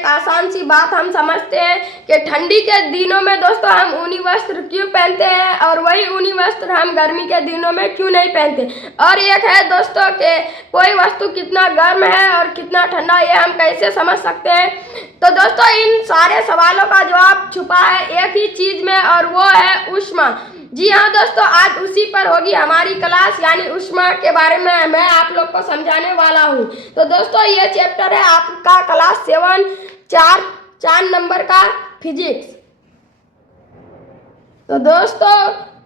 एक आसान सी बात हम समझते हैं कि ठंडी के दिनों में दोस्तों हम ऊनी वस्त्र क्यों पहनते हैं और वही ऊनी वस्त्र हम गर्मी के दिनों में क्यों नहीं पहनते। और एक है दोस्तों कि कोई वस्तु कितना गर्म है और कितना ठंडा, ये हम कैसे समझ सकते हैं। तो दोस्तों इन सारे सवालों का जवाब छुपा है एक ही चीज में और वो है ऊष्मा। जी हाँ दोस्तों, आज उसी पर होगी हमारी क्लास, यानी ऊष्मा के बारे में मैं आप लोग को समझाने वाला हूँ। तो दोस्तों ये चैप्टर है आपका क्लास 7 4 नंबर का फिजिक्स। तो दोस्तों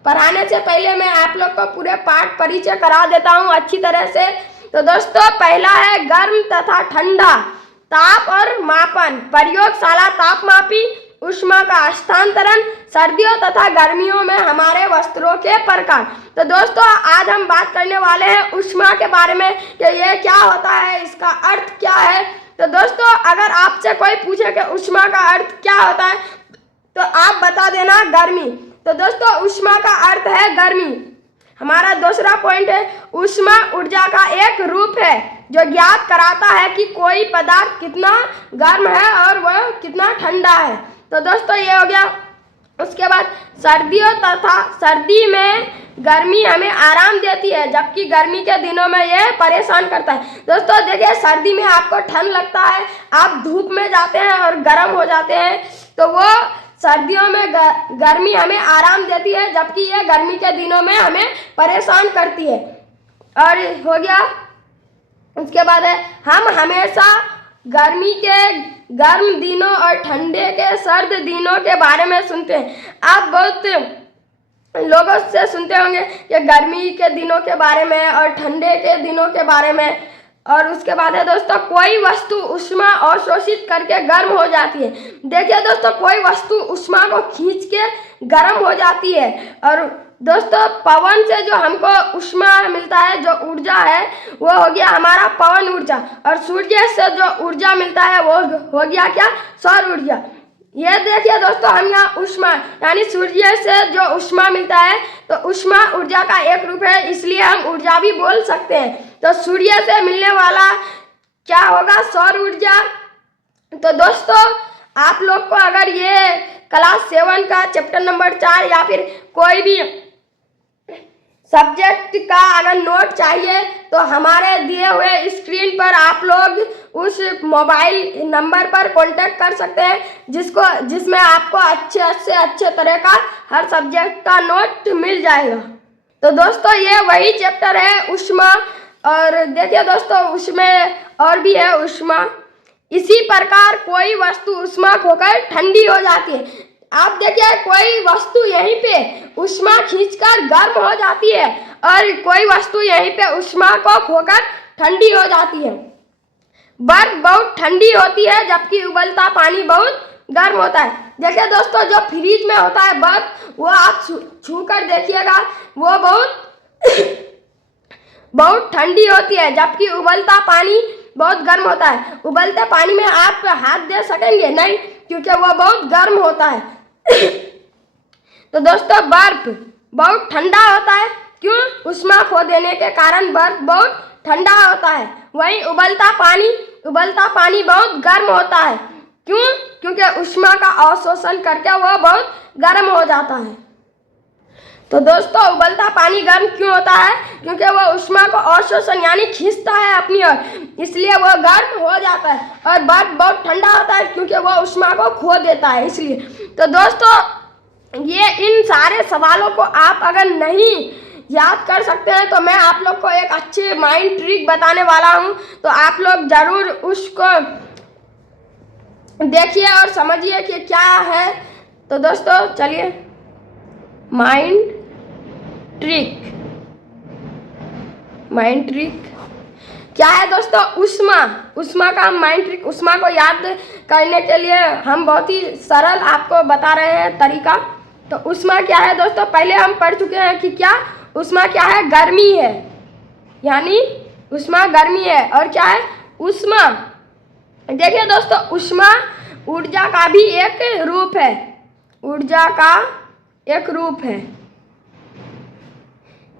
पढ़ाने से पहले मैं आप लोग को पूरे पाठ परिचय करा देता हूँ अच्छी तरह से। तो दोस्तों पहला है गर्म तथा ठंडा, ताप और मापन, प्रयोगशाला तापमापी, ऊष्मा का हस्तांतरण, सर्दियों तथा गर्मियों में हमारे वस्त्रों के प्रकार। तो दोस्तों आज हम बात करने वाले हैं ऊष्मा के बारे में कि ये क्या होता है, इसका अर्थ क्या है। तो दोस्तों अगर आपसे कोई पूछे कि ऊष्मा का अर्थ क्या होता है तो आप बता देना गर्मी। तो दोस्तों ऊष्मा का अर्थ है गर्मी। हमारा दूसरा पॉइंट है ऊष्मा ऊर्जा का एक रूप है जो ज्ञात कराता है कि कोई पदार्थ कितना गर्म है और वह कितना ठंडा है। तो दोस्तों ये हो गया। उसके बाद सर्दियों तथा सर्दी में गर्मी हमें आराम देती है जबकि गर्मी के दिनों में यह परेशान करता है। दोस्तों देखिए सर्दी में आपको ठंड लगता है, आप धूप में जाते हैं और गर्म हो जाते हैं, तो वो सर्दियों में गर्मी हमें आराम देती है जबकि यह गर्मी के दिनों में हमें परेशान करती है। और हो गया। उसके बाद है हम हमेशा गर्मी के गर्म दिनों और ठंडे के सर्द दिनों के बारे में सुनते हैं। आप बहुत लोगों से सुनते होंगे कि गर्मी के दिनों के बारे में और ठंडे के दिनों के बारे में। और उसके बाद है दोस्तों कोई वस्तु ऊष्मा अवशोषित करके गर्म हो जाती है। देखिए दोस्तों कोई वस्तु ऊष्मा को खींच के गर्म हो जाती है। और दोस्तों पवन से जो हमको ऊष्मा मिलता है, जो ऊर्जा है, वो हो गया हमारा पवन ऊर्जा। और सूर्य से जो ऊर्जा मिलता है वो हो गया क्या, सौर ऊर्जा। ये देखिए दोस्तों हम यहाँ ऊष्मा यानी सूर्य से जो ऊष्मा मिलता है तो ऊष्मा ऊर्जा का एक रूप है, इसलिए हम ऊर्जा भी बोल सकते हैं। तो सूर्य से मिलने वाला क्या होगा, सौर ऊर्जा। तो दोस्तों आप लोग को अगर ये क्लास 7 का चैप्टर नंबर 4 या फिर कोई भी सब्जेक्ट का अगर नोट चाहिए तो हमारे दिए हुए स्क्रीन पर आप लोग उस मोबाइल नंबर पर कांटेक्ट कर सकते हैं जिसमें आपको अच्छे तरह का हर सब्जेक्ट का नोट मिल जाएगा। तो दोस्तों ये वही चैप्टर है ऊष्मा। और देखिए दोस्तों उसमें और भी है ऊष्मा। इसी प्रकार कोई वस्तु ऊष्मा खोकर ठंडी हो जाती है। आप देखिए कोई वस्तु यहीं पे ऊष्मा खींचकर गर्म हो जाती है और कोई वस्तु यहीं पे ऊष्मा को खोकर ठंडी हो जाती है। बर्फ बहुत ठंडी होती है जबकि उबलता पानी बहुत गर्म होता है। देखिए दोस्तों जो फ्रिज में होता है बर्फ, वो आप छू कर देखिएगा, वो बहुत ठंडी होती है जबकि उबलता पानी बहुत गर्म होता है। उबलते पानी में आप हाथ दे सकेंगे नहीं, क्योंकि वो बहुत गर्म होता है। तो दोस्तों बर्फ बहुत ठंडा होता है, क्यों, ऊष्मा खो देने के कारण बर्फ बहुत ठंडा होता है। वहीं उबलता पानी बहुत गर्म होता है, क्यों, क्योंकि ऊष्मा का अवशोषण करके वो बहुत गर्म हो जाता है। तो दोस्तों उबलता पानी गर्म क्यों होता है, क्योंकि वो ऊष्मा को अवशोषण यानी खींचता है अपनी ओर, इसलिए वो गर्म हो जाता है। और बर्फ बहुत ठंडा होता है क्योंकि वो ऊष्मा को खो देता है, इसलिए। तो दोस्तों ये इन सारे सवालों को आप अगर नहीं याद कर सकते हैं तो मैं आप लोग को एक अच्छे माइंड ट्रिक बताने वाला हूँ, तो आप लोग जरूर उसको देखिए और समझिए कि क्या है। तो दोस्तों चलिए माइंड ट्रिक क्या है दोस्तों, ऊष्मा का माइंड ट्रिक। ऊष्मा को याद करने के लिए हम बहुत ही सरल आपको बता रहे हैं तरीका। तो ऊष्मा क्या है दोस्तों, पहले हम पढ़ चुके हैं कि क्या ऊष्मा क्या है, गर्मी है, यानी ऊष्मा गर्मी है। और क्या है ऊष्मा, देखिए दोस्तों ऊष्मा ऊर्जा का भी एक रूप है, ऊर्जा का एक रूप है।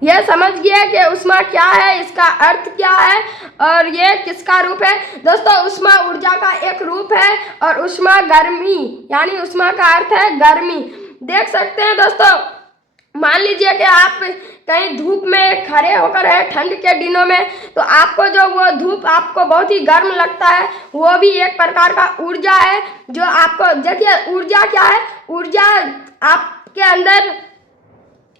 यह समझ गए कि ऊष्मा क्या है, इसका अर्थ क्या है और ये किसका रूप है। दोस्तों ऊष्मा ऊर्जा का एक रूप है और ऊष्मा गर्मी, यानी ऊष्मा का अर्थ है गर्मी। देख सकते हैं दोस्तों, मान लीजिए कि आप कहीं धूप में खड़े होकर है ठंड के दिनों में, तो आपको जो वो धूप आपको बहुत ही गर्म लगता है, वो भी एक प्रकार का ऊर्जा है जो आपको, देखिए ऊर्जा क्या है, ऊर्जा आपके अंदर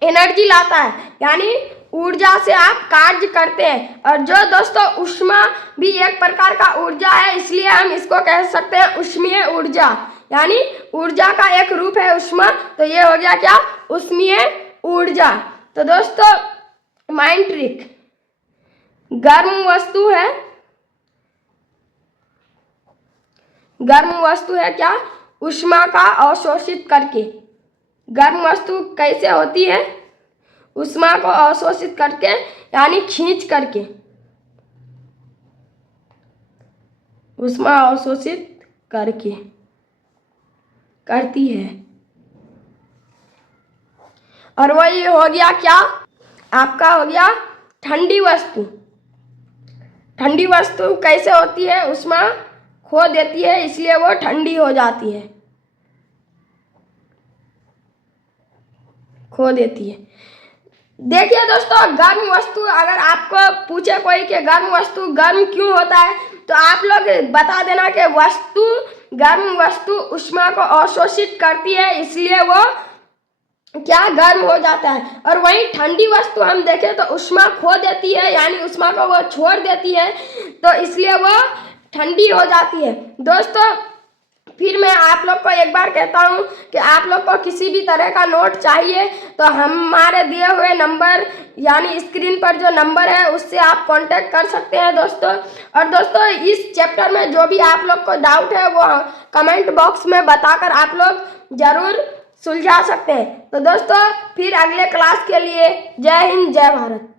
एनर्जी लाता है, यानी ऊर्जा से आप कार्य करते हैं। और जो दोस्तों ऊष्मा भी एक प्रकार का ऊर्जा है, इसलिए हम इसको कह सकते हैं ऊष्मीय ऊर्जा, यानी ऊर्जा का एक रूप है ऊष्मा। तो ये हो गया क्या, ऊष्मीय ऊर्जा। तो दोस्तों माइंड ट्रिक, गर्म वस्तु है, गर्म वस्तु है क्या, ऊष्मा का अवशोषित करके। गर्म वस्तु कैसे होती है, ऊष्मा को अवशोषित करके, यानी खींच करके, ऊष्मा अवशोषित करके करती है। और वही हो गया क्या, आपका हो गया ठंडी वस्तु। ठंडी वस्तु कैसे होती है, ऊष्मा खो देती है, इसलिए वो ठंडी हो जाती है, खो देती है। देखिए दोस्तों, गर्म वस्तु, अगर आपको पूछे कोई कि गर्म वस्तु गर्म क्यों होता है, तो आप लोग बता देना कि वस्तु, गर्म वस्तु ऊष्मा को अवशोषित करती है, इसलिए वो क्या, गर्म हो जाता है। और वहीं ठंडी वस्तु हम देखें तो ऊष्मा खो देती है, यानी ऊष्मा को वो छोड़ देती है, तो इसलिए वो ठंडी हो जाती है। दोस्तों फिर मैं आप लोग को एक बार कहता हूँ कि आप लोग को किसी भी तरह का नोट चाहिए तो हमारे दिए हुए नंबर, यानी स्क्रीन पर जो नंबर है उससे आप कांटेक्ट कर सकते हैं दोस्तों। और दोस्तों इस चैप्टर में जो भी आप लोग को डाउट है वो कमेंट बॉक्स में बताकर आप लोग ज़रूर सुलझा सकते हैं। तो दोस्तों फिर अगले क्लास के लिए जय हिंद, जय भारत।